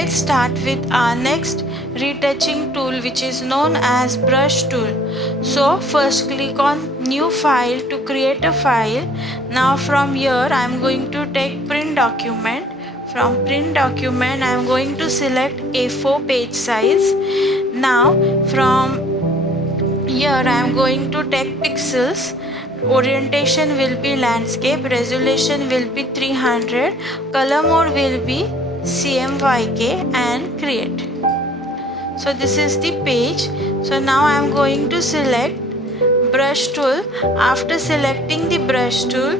let's start with our next retouching tool, which is known as brush tool. So first click on new file to create a file. Now from here I am going to take print document. From print document I am going to select A4 page size. Now from here I am going to take pixels. Orientation will be landscape, resolution will be 300, color mode will be CMYK, and create. So this is the page. So now I am going to select brush tool. After selecting the brush tool,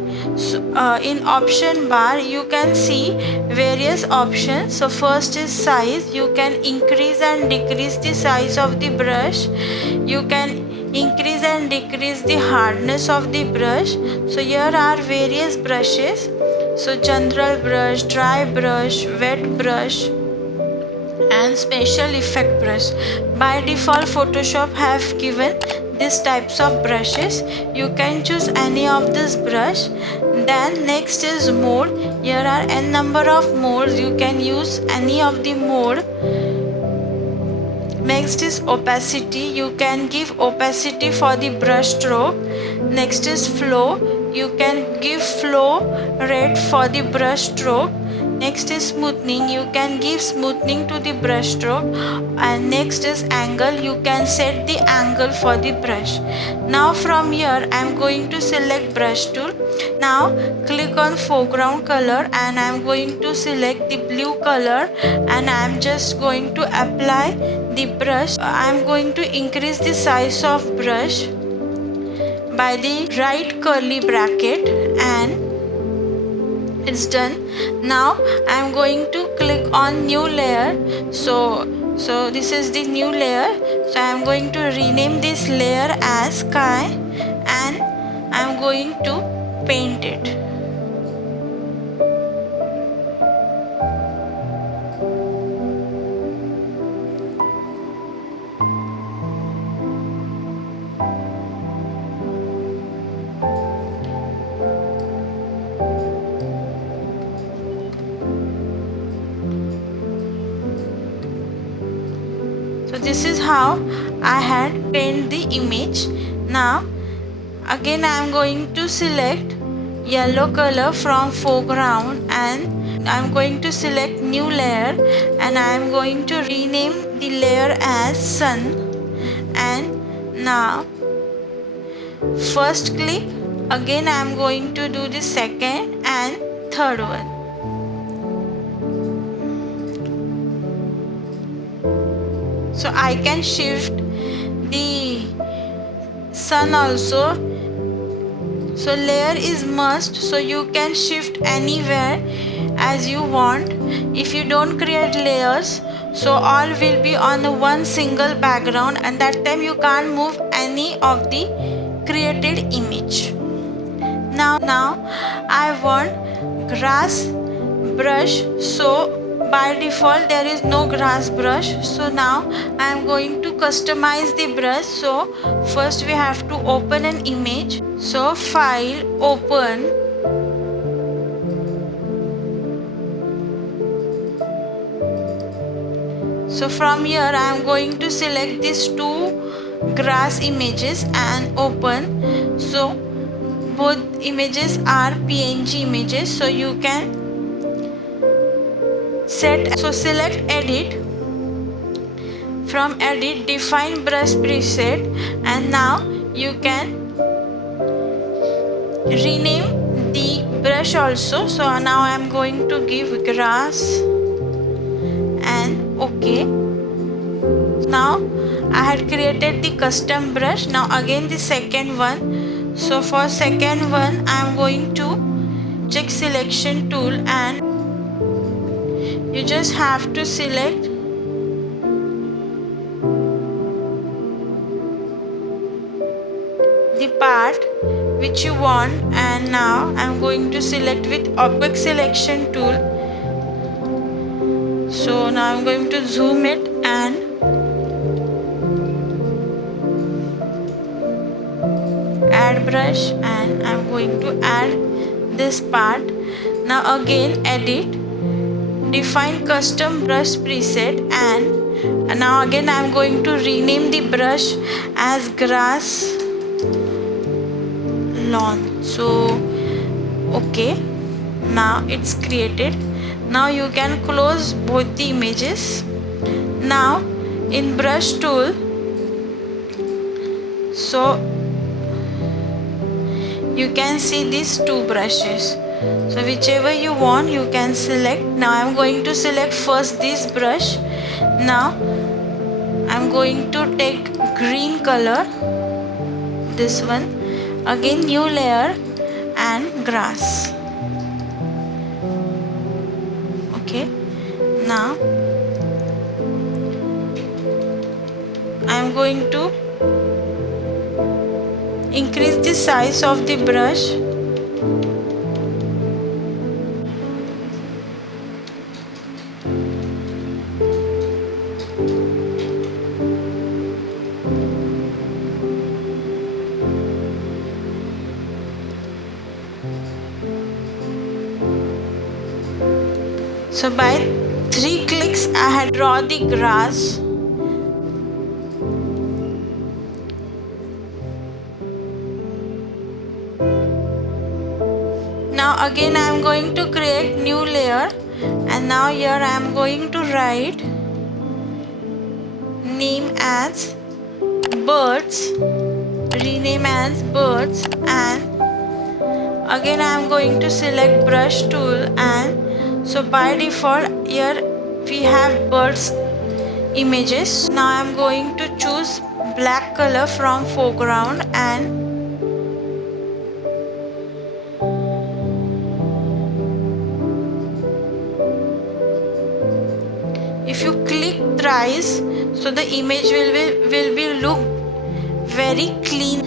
in option bar you can see various options. So first is size. You can increase and decrease the size of the brush. You can increase and decrease the hardness of the brush. So here are various brushes. So general brush, dry brush, wet brush, and special effect brush. By default Photoshop have given these types of brushes. You can choose any of this brush. Then next is mode. Here are n number of modes. You can use any of the mode. Next is opacity. You can give opacity for the brush stroke. Next is flow. You can give flow rate for the brush stroke. Next is smoothing. You can give smoothing to the brush stroke. And next is angle. You can set the angle for the brush. Now from here I am going to select brush tool. Now click on foreground color and I am going to select the blue color, and I am just going to apply the brush. I am going to increase the size of brush by the right curly bracket, and it's done. Now I am going to click on new layer. So this is the new layer. So I am going to rename this layer as sky, and I am going to paint it. So this is how I had painted the image. Now again I am going to select yellow color from foreground, and I am going to select new layer, and I am going to rename the layer as sun. And now first click. Again I am going to do the second and third one. So I can shift the sun also. So layer is must, so you can shift anywhere as you want. If you don't create layers, so all will be on one single background, and that time you can't move any of the created image. Now I want grass brush. So by default there is no grass brush. So now I am going to customize the brush. So first we have to open an image. So file, open. So from here I am going to select these two grass images and open. So both images are PNG images, so you can set. So select edit. From edit, define brush preset, and now you can rename the brush also. So now I am going to give grass and OK. Now I had created the custom brush. Now again the second one. So for second one I am going to check selection tool, and you just have to select the part which you want, and now I am going to select with object selection tool. So now I am going to zoom it and add brush, and I am going to add this part. Now again edit, define custom brush preset, and now again I am going to rename the brush as grass lawn. So okay, now it's created. Now you can close both the images. Now in brush tool, so you can see these two brushes, so whichever you want you can select. Now I am going to select first this brush. Now I am going to take green color, this one, again new layer and grass. Okay, now I am going to increase the size of the brush. So by 3 clicks I had drawn the grass. Now again I am going to create new layer, and now here I am going to write name as birds, rename as birds, and again I am going to select brush tool, and so by default here we have birds images. Now I am going to choose black color from foreground, and if you click thrice, so the image will be look very clean.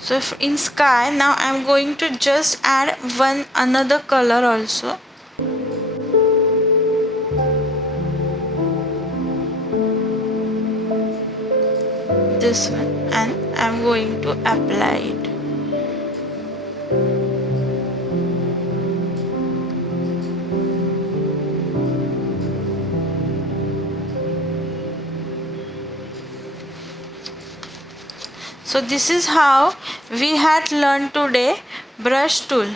So in sky, now I am going to just add one another color also. This one, and I am going to apply it. So this is how we had learned today brush tool.